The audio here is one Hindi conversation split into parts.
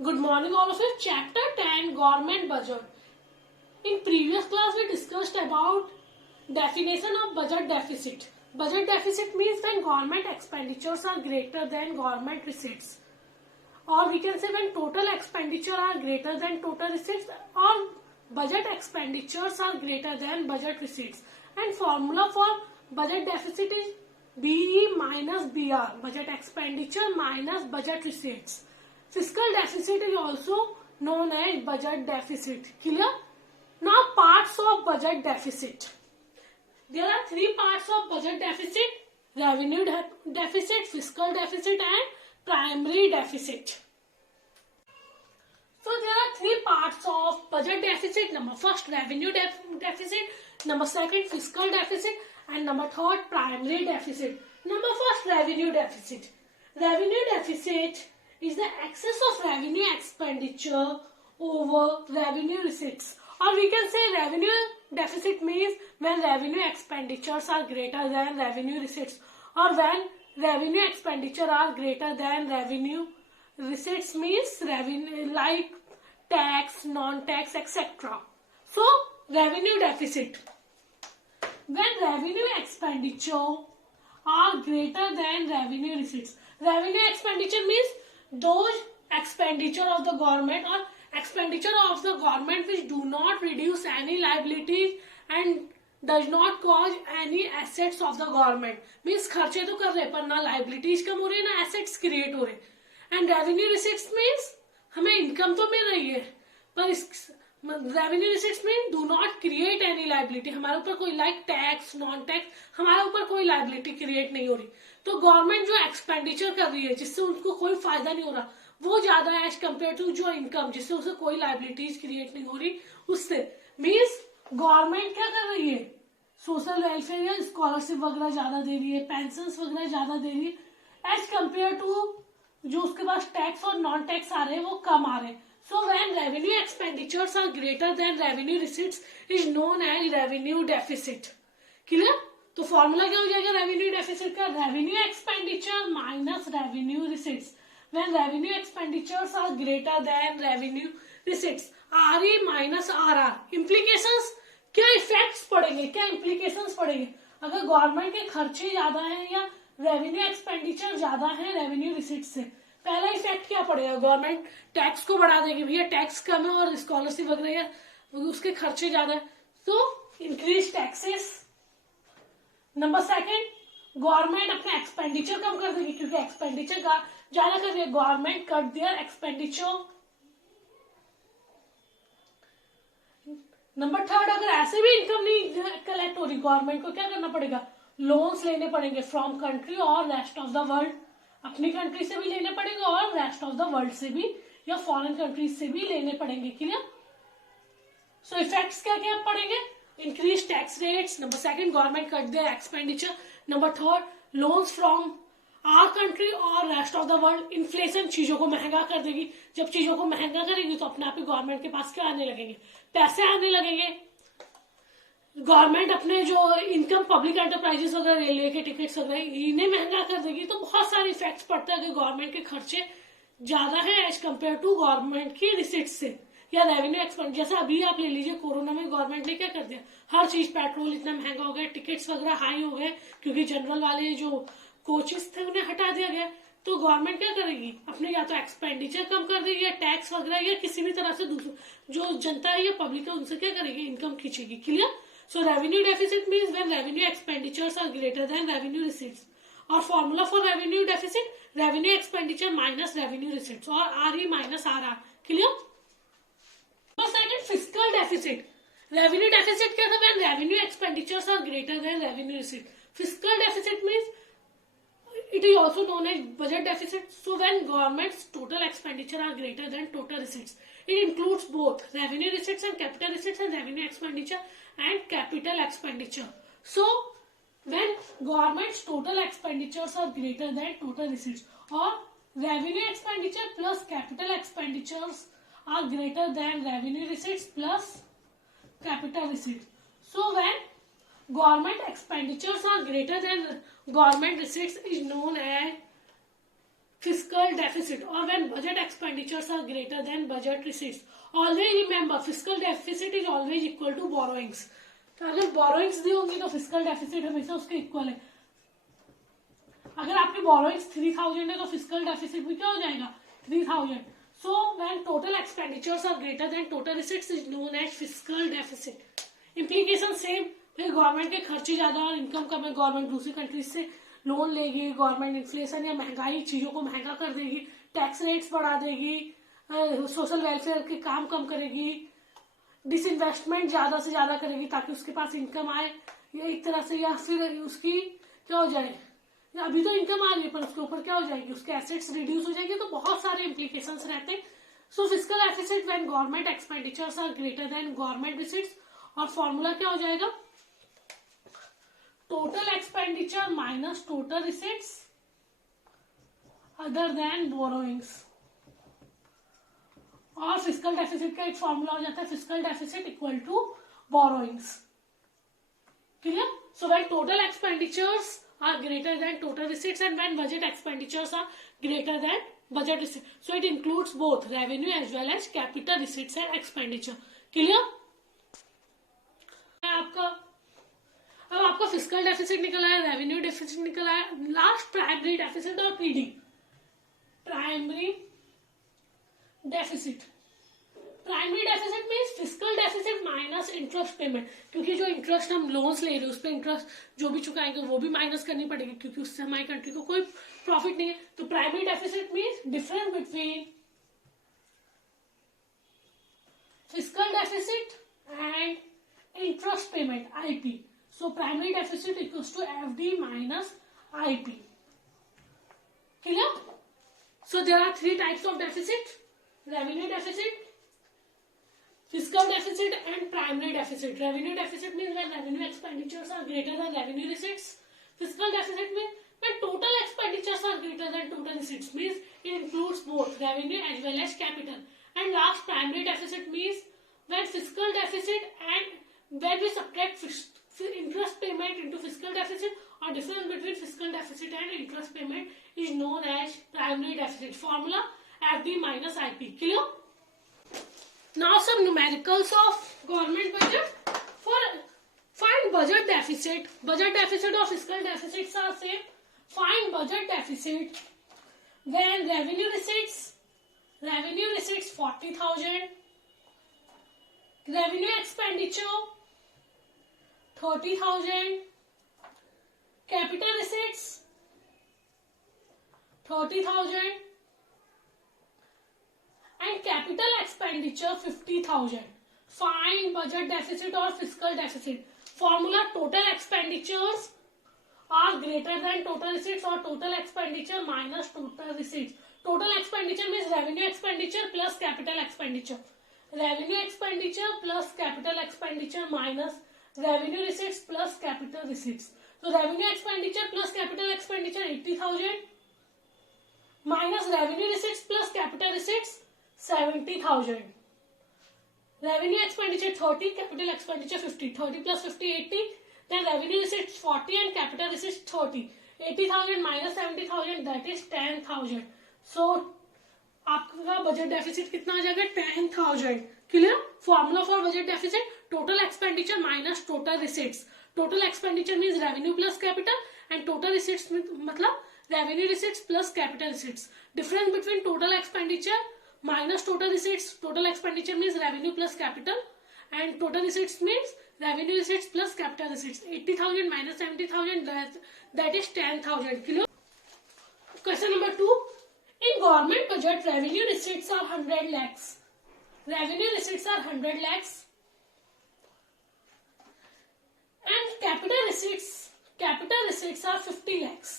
Good morning all of you. Chapter 10 Government Budget. In previous class we discussed about definition of budget deficit. Budget deficit means when government expenditures are greater than government receipts, or we can say when total expenditure are greater than total receipts, or budget expenditures are greater than budget receipts. And formula for budget deficit is BE minus BR, budget expenditure minus budget receipts. Fiscal deficit is also known as budget deficit. Clear? Now parts of budget deficit. There are three parts of budget deficit: revenue deficit, fiscal deficit and primary deficit. So there are three parts of budget deficit. Number first, revenue deficit. Number second, fiscal deficit. And number third, primary deficit. Number first, revenue deficit. Revenue deficit is the excess of revenue expenditure over revenue receipts. Or we can say revenue deficit means when revenue expenditures are greater than revenue receipts, or when revenue expenditure are greater than revenue receipts means revenue like tax, non-tax, etc. So revenue deficit, when revenue expenditure are greater than revenue receipts. Revenue expenditure means those expenditure of the government or expenditure of the government which do not reduce any liabilities and does not cause any assets of the government. Means खर्चे तो कर रहे पर ना liabilities कम हो रही ना assets create हो रहे. And revenue receipts means हमें income तो मिल रही है पर revenue receipts means do not create any liability. हमारे ऊपर कोई like tax, non-tax हमारे ऊपर कोई liability create नहीं हो रही. तो गवर्नमेंट जो एक्सपेंडिचर कर रही है जिससे उनको कोई फायदा नहीं हो रहा वो ज्यादा है एज कम्पेयर टू जो इनकम जिससे उसे कोई लाइबिलिटीज क्रिएट नहीं हो रही उससे. मीन्स गवर्नमेंट क्या कर रही है, सोशल वेलफेयर या स्कॉलरशिप वगैरह ज्यादा दे रही है, पेंशन वगैरह ज्यादा दे रही है एज कम्पेयर टू जो उसके पास टैक्स और नॉन टैक्स आ रहे हैं वो कम आ रहे हैं. So when revenue expenditures are greater than revenue receipts is known as revenue deficit. Clear? तो फॉर्मूला क्या हो जाएगा रेवेन्यू डेफिसिट का, revenue expenditure minus revenue receipts. When revenue expenditures are greater than revenue receipts, RE minus RR. Implications क्या इफेक्ट्स पड़ेंगे, क्या इम्प्लीकेशंस पड़ेंगे अगर गवर्नमेंट के खर्चे ज्यादा हैं या रेवेन्यू एक्सपेंडिचर ज्यादा है रेवेन्यू रिसीट से. पहला इफेक्ट क्या पड़ेगा, गवर्नमेंट टैक्स को बढ़ा देगी, भैया टैक्स कम है और स्कॉलरशिप वगैरह उसके खर्चे ज्यादा है तो increase taxes. Number second, government अपने एक्सपेंडिचर कम कर देगी क्योंकि एक्सपेंडिचर का ज्यादा कर रही है. Government cut their expenditure. Number third, अगर ऐसे भी इनकम नहीं कलेक्ट हो रही गवर्नमेंट को क्या करना पड़ेगा, लोन्स लेने पड़ेंगे फ्रॉम कंट्री और रेस्ट ऑफ द वर्ल्ड. अपनी कंट्री से भी लेने पड़ेंगे और रेस्ट ऑफ द वर्ल्ड से भी या फॉरेन कंट्रीज से भी लेने पड़ेंगे. क्लियर? सो इफेक्ट्स क्या क्या पड़ेंगे, increase tax rates. Number second, government cut their expenditure. Number third, loans from our country और rest of the world. Inflation चीजों को महंगा कर देगी. जब चीजों को महंगा करेगी तो अपने आप ही गवर्नमेंट के पास क्या आने लगेंगे, पैसे आने लगेंगे. गवर्नमेंट अपने जो इनकम पब्लिक एंटरप्राइजेस वगैरह, रेलवे के टिकट्स वगैरह इन्हें महंगा कर देगी. तो बहुत सारे इफेक्ट्स पड़ते हैं कि गवर्नमेंट के खर्चे ज्यादा है एज कम्पेयर टू गवर्नमेंट की रिसीट से या रेवेन्यू एक्सपेंड. जैसे अभी आप ले लीजिए कोरोना में गवर्नमेंट ने क्या कर दिया, हर चीज पेट्रोल इतना महंगा हो गया, टिकट्स वगैरह हाई हो गए क्योंकि जनरल वाले जो कोचेस थे उन्हें हटा दिया गया. तो गवर्नमेंट क्या करेगी, अपने या तो एक्सपेंडिचर कम कर देगी या टैक्स वगैरह या किसी भी तरह से दूसरे जो जनता है या पब्लिक है उनसे क्या करेगी, इनकम खींचेगी. Clear? So revenue deficit means when revenue expenditures are greater than revenue receipts. और formula for revenue deficit, revenue expenditure minus revenue receipts और RE minus RR. Clear? Second, fiscal deficit. Revenue deficit क्या था, when revenue expenditures are greater than revenue receipt. Fiscal deficit means it is also known as budget deficit. So when government's total expenditure are greater than total receipts, it includes both revenue receipts and capital receipts and revenue expenditure and capital expenditure. So when government's total expenditures are greater than total receipts or revenue expenditure plus capital expenditures are greater than revenue receipts plus capital receipts. So when government expenditures are greater than government receipts is known as fiscal deficit or when budget expenditures are greater than budget receipts. Always remember fiscal deficit is always equal to borrowings. तो अगर borrowings दी होंगी तो fiscal deficit हमेशा उसके इक्वल है. अगर आपकी borrowings 3000 है तो fiscal deficit भी क्या हो जाएगा 3000. So when total expenditures are greater than total receipts is known as fiscal deficit. Implication same. फिर गवर्नमेंट के खर्चे ज्यादा और इनकम कम है, गवर्नमेंट दूसरी कंट्रीज से लोन लेगी, गवर्नमेंट इन्फ्लेशन या महंगाई चीजों को महंगा कर देगी, टैक्स रेट्स बढ़ा देगी, सोशल वेलफेयर के काम कम करेगी, डिसइन्वेस्टमेंट ज्यादा से ज्यादा करेगी ताकि उसके पास इनकम आए, या एक तरह से, या फिर उसकी क्या हो जाए, अभी तो इनकम आ रही है पर उसके ऊपर क्या हो जाएगी, उसके एसेट्स रिड्यूस हो जाएंगे. तो बहुत सारे इम्प्लीकेशंस रहते हैं. So fiscal deficit when government expenditures are greater than government receipts, और फॉर्मूला क्या हो जाएगा, total expenditure minus total receipts other than borrowings. और फिस्कल डेफिसिट का एक फॉर्मूला हो जाता है fiscal deficit equal to borrowings. Clear? So when total expenditures are greater than total receipts and when budget expenditures are greater than budget receipts. So it includes both revenue as well as capital receipts and expenditure. Clear? अब आपका फिस्कल डेफिसिट निकला है, रेवेन्यू डेफिसिट निकला है, लास्ट प्राइमरी डेफिसिट और PD. Primary deficit, primary deficit means fiscal deficit minus interest payment, क्योंकि जो इंटरेस्ट हम लोन्स ले रहे हैं उस पर इंटरेस्ट जो भी चुकाएंगे वो भी माइनस करनी पड़ेगी क्योंकि उससे हमारी कंट्री को कोई प्रॉफिट नहीं है. तो primary deficit means difference between fiscal deficit and interest payment IP. So primary deficit equals to FD minus IP. Clear? So there are 3 types of deficit, revenue deficit, fiscal deficit and primary deficit. Revenue deficit means when revenue expenditures are greater than revenue receipts. Fiscal deficit means when total expenditures are greater than total receipts, means it includes both revenue as well as capital. And last, primary deficit means when fiscal deficit and when we subtract interest payment into fiscal deficit, or difference between fiscal deficit and interest payment is known as primary deficit. Formula FD minus IP. Clear? Now some numericals of government budget. For find budget deficit or fiscal deficits are same. Find budget deficit when revenue receipts 40,000, revenue expenditure 30,000, capital receipts 30,000 and capital expenditure 50,000. Find budget deficit or fiscal deficit. Formula: total expenditures are greater than total receipts or total expenditure minus total receipts. Total expenditure means revenue expenditure plus capital expenditure. Revenue expenditure plus capital expenditure minus revenue receipts plus capital receipts. So revenue expenditure plus capital expenditure 80,000 minus revenue receipts plus capital receipts 70,000. Revenue expenditure 30, capital expenditure 50. 30 plus 50 80. Then revenue receipts 40 and capital receipts 30. 80,000 minus 70,000 that is 10,000. So आपका बजट डेफिसिट कितना आ जाएगा 10,000. Clear? Formula for budget deficit: total expenditure minus total receipts. Total expenditure means revenue plus capital and total receipts मतलब revenue receipts plus capital receipts. Difference between total expenditure minus total receipts. Total expenditure means revenue plus capital and total receipts means revenue receipts plus capital receipts. 80,000 minus 70,000 that is 10,000. Clear? Question number 2. In government budget, revenue receipts are 100 lakhs. Revenue receipts are 100 lakhs and capital receipts are 50 lakhs.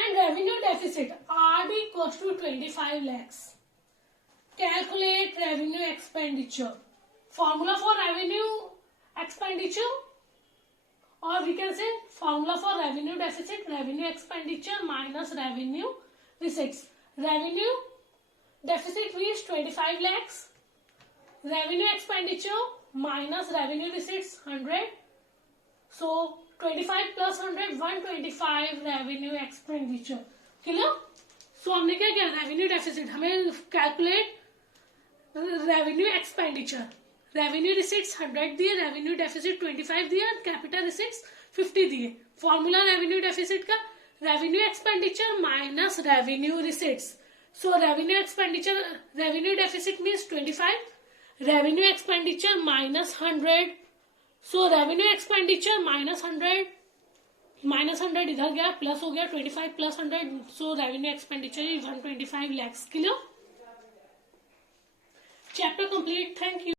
And revenue deficit RD equals to 25 lakhs. Calculate revenue expenditure. Formula for revenue expenditure, or we can say formula for revenue deficit: revenue expenditure minus revenue receipts. Revenue deficit means 25 lakhs. Revenue expenditure minus revenue receipts 100. So 25 plus 100, 125 revenue expenditure. Clear. सो हमने क्या किया, रेवेन्यू डेफिसिट, हमें calculate revenue expenditure, revenue receipts 100 दिए, रेवेन्यू डेफिसिट 25 दिया, कैपिटल रिसीट्स 50 दिए। फॉर्मूला रेवेन्यू डेफिसिट का, revenue expenditure minus revenue receipts. So revenue expenditure, revenue deficit means 25, revenue expenditure minus 100। So revenue expenditure minus 100, minus 100 इधर गया, प्लस हो गया 25 plus 100। So revenue expenditure 125 lakhs। Clear. Chapter complete. Thank you.